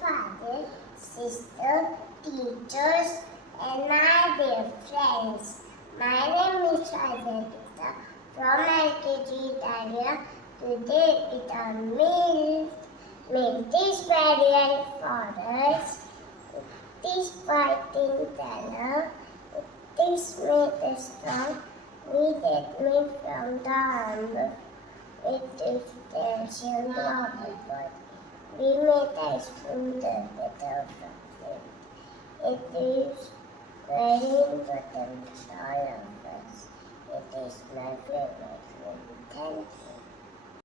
father, sister, teachers, and my dear friends. My name is Aditya from LKG Italia. Today is a milk is variant forest. It is fighting color. It is made strong. We get milk from the humble. It is calcium water. We make ice cream the better from it. It is very important for all of us. It is my favorite food. Thank you.